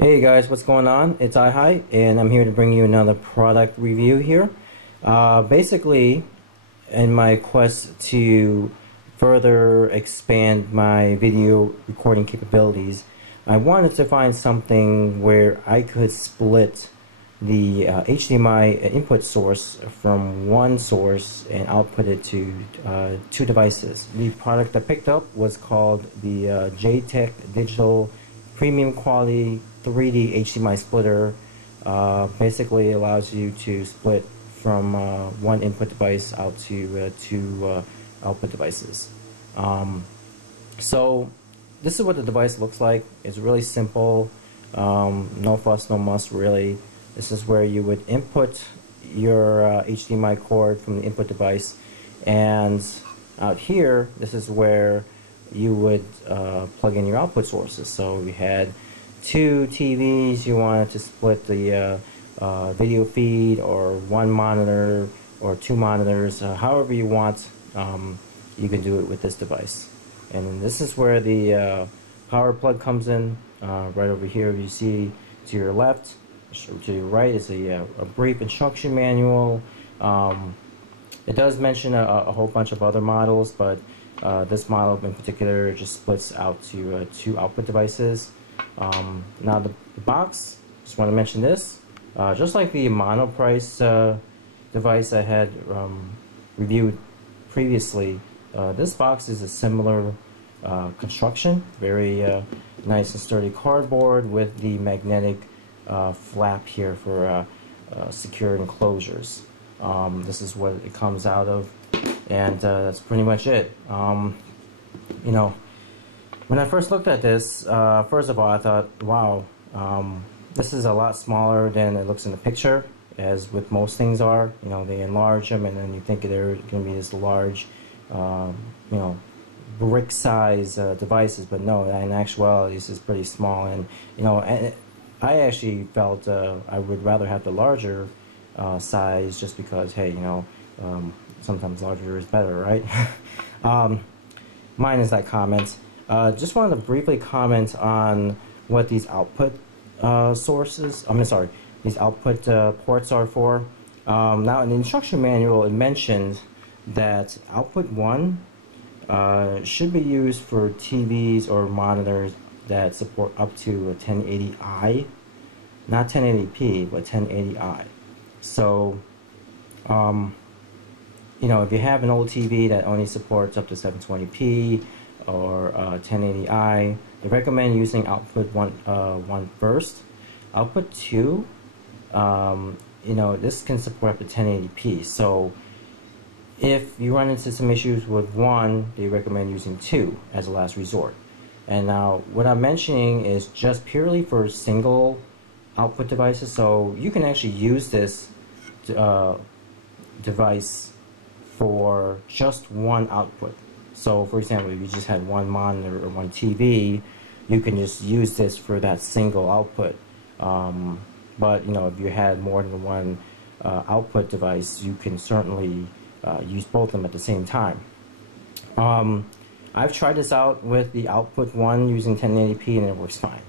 Hey guys, what's going on? It's iHi, and I'm here to bring you another product review here. Basically, in my quest to further expand my video recording capabilities, I wanted to find something where I could split the HDMI input source from one source and output it to two devices. The product I picked up was called the JTech Digital Premium Quality 3D HDMI Splitter. Basically allows you to split from one input device out to two output devices. So this is what the device looks like. It's really simple, no fuss, no muss really. This is where you would input your HDMI cord from the input device, and out here this is where you would plug in your output sources. So you had two TVs, you wanted to split the video feed, or one monitor or two monitors, however you want, you can do it with this device. And then this is where the power plug comes in. Right over here you see to your left, to your right is a brief instruction manual. It does mention a whole bunch of other models, but this model in particular just splits out to two output devices. Now the box, just want to mention this, just like the monoprice device I had reviewed previously, this box is a similar construction, very nice and sturdy cardboard with the magnetic flap here for secure enclosures. This is what it comes out of, and that's pretty much it. You know, when I first looked at this, first of all, I thought, wow, this is a lot smaller than it looks in the picture, as with most things are. You know, they enlarge them, and then you think they're going to be this large, you know, brick size devices, but no, in actuality, this is pretty small. And you know, I actually felt I would rather have the larger size, just because, hey, you know, sometimes larger is better, right? Mine is that comment. Just wanted to briefly comment on what these output sources, these output ports are for. Now in the instruction manual it mentioned that output 1 should be used for TVs or monitors that support up to a 1080i, not 1080p, but 1080i. So, you know, if you have an old TV that only supports up to 720p or 1080i, they recommend using output 1 first. Output 2, you know, this can support up to 1080p. So if you run into some issues with 1, they recommend using 2 as a last resort. And now what I'm mentioning is just purely for single output devices, so you can actually use this device for just one output. So for example, if you just had one monitor or one TV, you can just use this for that single output. But you know, if you had more than one output device, you can certainly use both of them at the same time. I've tried this out with the output 1 using 1080p, and it works fine.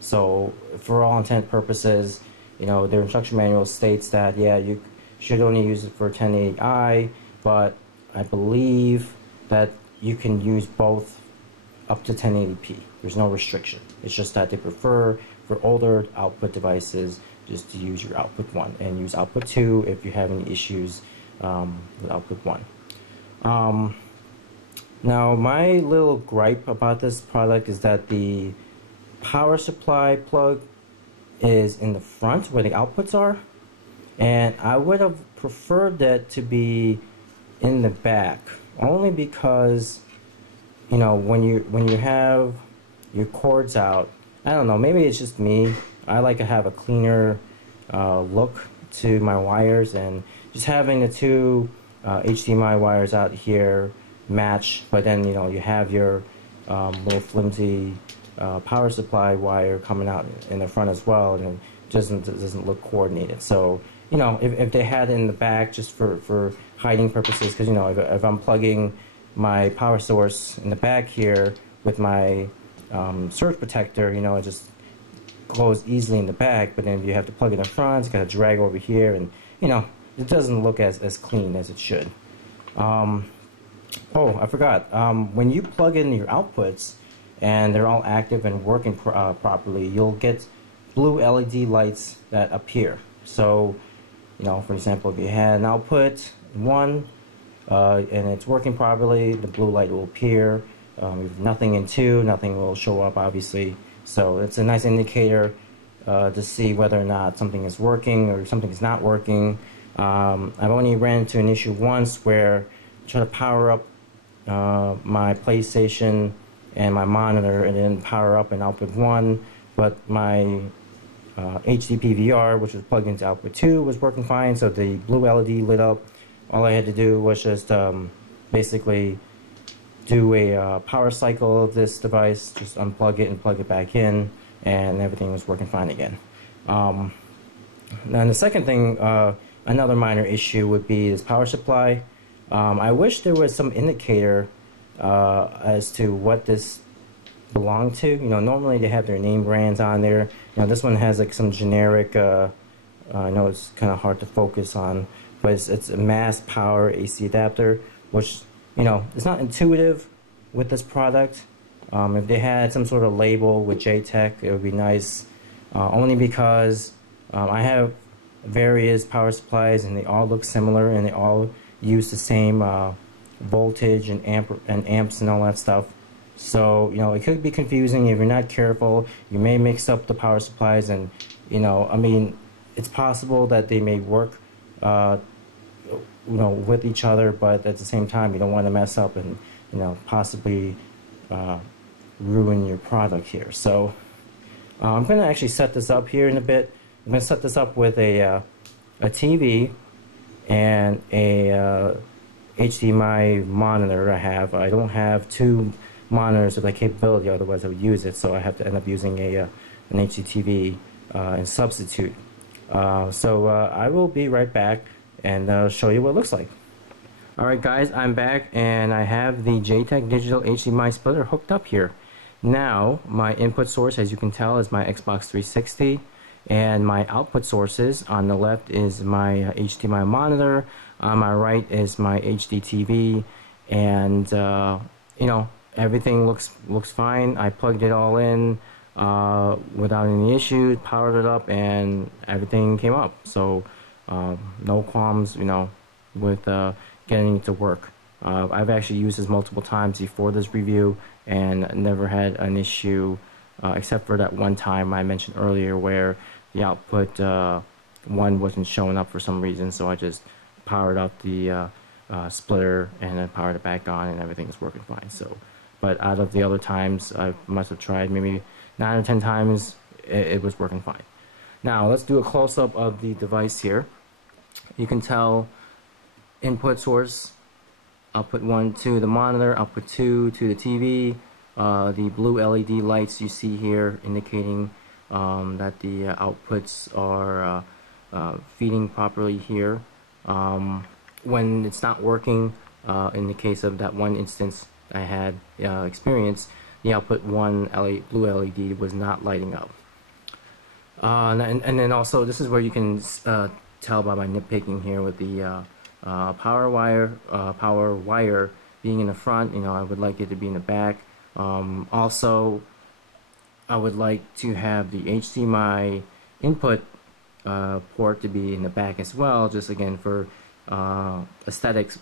So for all intent and purposes, you know, their instruction manual states that, yeah, you should only use it for 1080i, but I believe that you can use both up to 1080p. There's no restriction. It's just that they prefer for older output devices just to use your output 1 and use output 2 if you have any issues with output 1. Now my little gripe about this product is that the power supply plug is in the front where the outputs are, and I would have preferred that to be in the back, only because, you know, when you have your cords out, I don't know, maybe it's just me, I like to have a cleaner look to my wires, and just having the two HDMI wires out here match, but then, you know, you have your little flimsy power supply wire coming out in the front as well, and it doesn't look coordinated. So, you know, if they had it in the back just for hiding purposes, because, you know, if I'm plugging my power source in the back here with my surge protector, you know, it just goes easily in the back, but then if you have to plug it in front, it's got to drag over here, and you know, it doesn't look as clean as it should. Oh, I forgot. When you plug in your outputs and they're all active and working properly, you'll get blue LED lights that appear. So, you know, for example, if you had an output 1 and it's working properly, the blue light will appear. If nothing in 2, nothing will show up, obviously. So it's a nice indicator to see whether or not something is working or something is not working. I've only ran into an issue once where I tried to power up my PlayStation and my monitor, and then power up in output 1, but my HD PVR, which was plugged into output 2, was working fine, so the blue LED lit up. All I had to do was just basically do a power cycle of this device, just unplug it and plug it back in, and everything was working fine again. Now the second thing, another minor issue would be this power supply. I wish there was some indicator as to what this belonged to. You know, normally they have their name brands on there. You know, this one has like some generic, I know it's kind of hard to focus on, but it's a mass power AC adapter, which, you know, it's not intuitive with this product. If they had some sort of label with JTech, it would be nice, only because I have various power supplies and they all look similar and they all use the same voltage and amps and all that stuff. So, you know, it could be confusing if you're not careful. You may mix up the power supplies, and, you know, I mean, it's possible that they may work you know, with each other, but at the same time you don't want to mess up and, you know, possibly ruin your product here. So I'm going to actually set this up here in a bit. I'm going to set this up with a TV and a HDMI monitor I don't have 2 monitors with that capability, otherwise I would use it, so I have to end up using an HDTV and substitute. So I will be right back and show you what it looks like. Alright guys, I'm back and I have the JTech Digital HDMI Splitter hooked up here. Now my input source, as you can tell, is my Xbox 360, and my output sources on the left is my HDMI monitor, on my right is my HD TV, and you know, everything looks fine. I plugged it all in without any issues, powered it up, and everything came up. So no qualms, you know, with getting it to work. I've actually used this multiple times before this review and never had an issue, except for that one time I mentioned earlier where the output 1 wasn't showing up for some reason, so I just powered up the splitter and then powered it back on, and everything's working fine. So, but out of the other times, I must have tried maybe 9 or 10 times, it was working fine. Now let's do a close-up of the device here. You can tell input source, output 1 to the monitor, output 2 to the TV. The blue LED lights you see here indicating that the outputs are feeding properly here. When it's not working, in the case of that one instance I had experienced, the output 1 blue LED was not lighting up. And then also, this is where you can tell by my nitpicking here with the power wire being in the front. You know, I would like it to be in the back. Also, I would like to have the HDMI input port to be in the back as well, just again for aesthetics.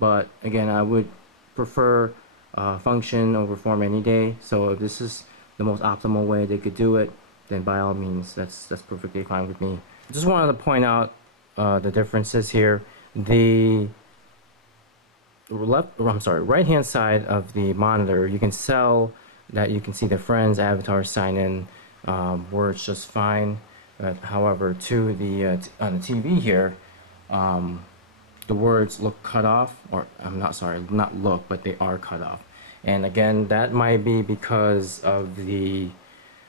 But again, I would prefer function over form any day. So if this is the most optimal way they could do it, then by all means, that's perfectly fine with me. Just wanted to point out the differences here. The right hand side of the monitor, you can tell that you can see the friends avatar sign in words just fine. However, to the on the TV here, the words look cut off, or I'm not sorry, not look, but they are cut off. And again, that might be because of the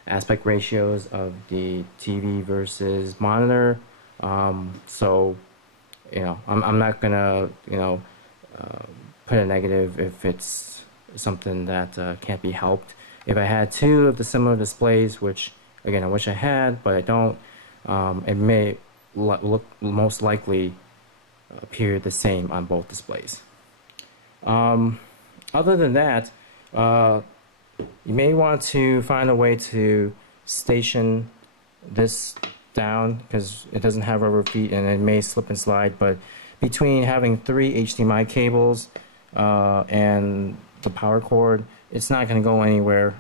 aspect ratios of the TV versus monitor. So, you know, I'm not gonna, you know, put a negative if it's something that can't be helped. If I had 2 of the similar displays, which Again, I wish I had, but I don't. It may look most likely appear the same on both displays. Other than that, you may want to find a way to station this down because it doesn't have rubber feet and it may slip and slide, but between having 3 HDMI cables and the power cord, it's not going to go anywhere.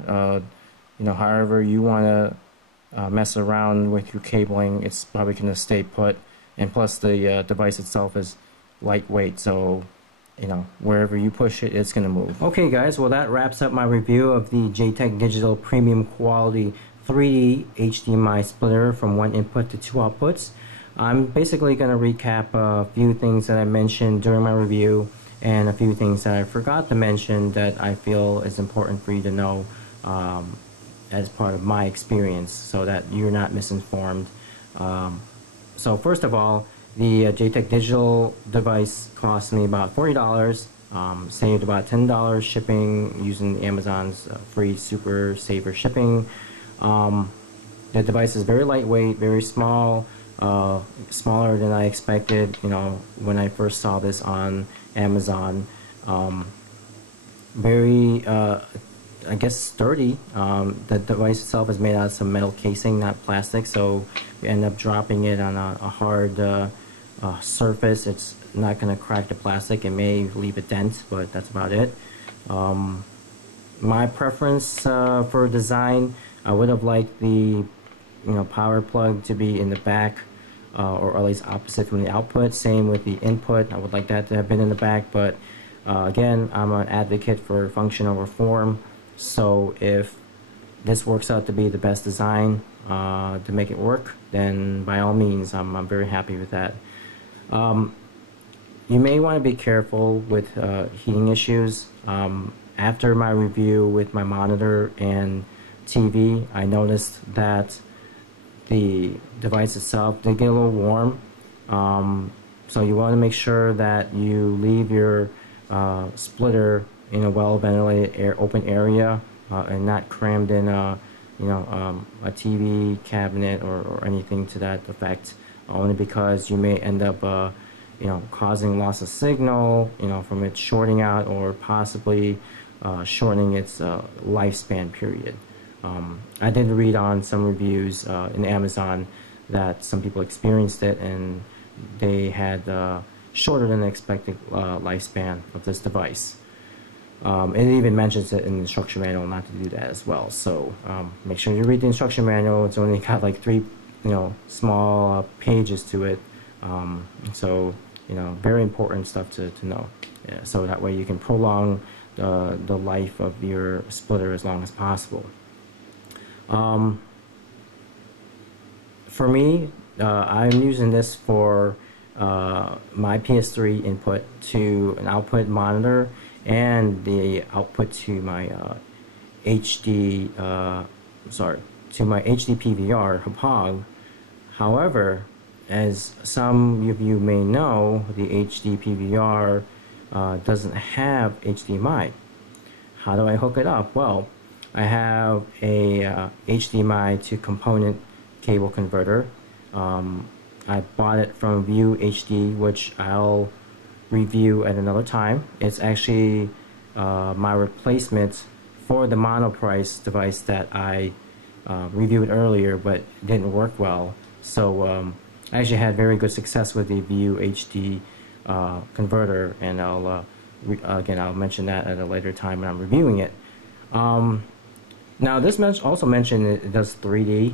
However you want to mess around with your cabling, it's probably going to stay put, and plus the device itself is lightweight, so wherever you push it, it's going to move. Okay guys, well that wraps up my review of the JTech Digital Premium Quality 3D HDMI Splitter from 1 input to 2 outputs. I'm basically going to recap a few things that I mentioned during my review and a few things that I forgot to mention that I feel is important for you to know as part of my experience so that you're not misinformed. So first of all, the JTech Digital device cost me about $40, saved about $10 shipping using Amazon's free Super Saver shipping. The device is very lightweight, very small, smaller than I expected, when I first saw this on Amazon. Very, I guess, sturdy. The device itself is made out of some metal casing, not plastic, so you end up dropping it on a hard surface. It's not going to crack the plastic. It may leave a dent, but that's about it. My preference for design, I would have liked the power plug to be in the back, or at least opposite from the output. Same with the input. I would like that to have been in the back, but again, I'm an advocate for function over form. So if this works out to be the best design to make it work, then by all means, I'm very happy with that. You may want to be careful with heating issues. After my review with my monitor and TV, I noticed that the device itself did get a little warm. So you want to make sure that you leave your splitter in a well-ventilated open area and not crammed in a TV cabinet or anything to that effect, only because you may end up causing loss of signal from it shorting out, or possibly shortening its lifespan period. I did read on some reviews in Amazon that some people experienced it and they had shorter than expected lifespan of this device. It even mentions it in the instruction manual not to do that as well. So make sure you read the instruction manual. It's only got like 3 small pages to it. So very important stuff to know. Yeah, so that way you can prolong the life of your splitter as long as possible. For me, I'm using this for my PS3 input to an output monitor and the output to my HD PVR HOG. However, as some of you may know, the HD PVR doesn't have HDMI. How do I hook it up? Well, I have a HDMI to component cable converter. I bought it from V1.3 which I'll review at another time. It's actually my replacement for the monoprice device that I reviewed earlier, but didn't work well. So I actually had very good success with the V1.3 converter, and again I'll mention that at a later time when I'm reviewing it. Now this also mentioned it does 3D.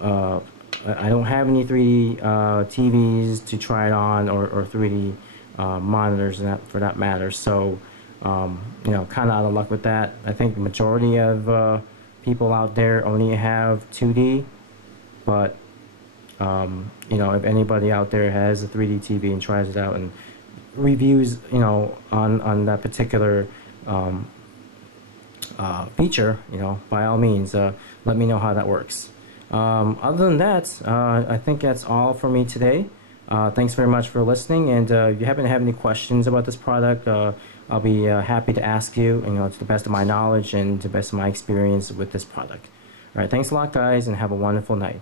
I don't have any 3D TVs to try it on, or 3D monitors for that matter. So kind of out of luck with that. I think the majority of people out there only have 2D, but if anybody out there has a 3D TV and tries it out and reviews on that particular feature, by all means let me know how that works. Other than that, I think that's all for me today. Thanks very much for listening, and if you happen to have any questions about this product, I'll be happy to ask you, to the best of my knowledge and to the best of my experience with this product. Alright, thanks a lot guys, and have a wonderful night.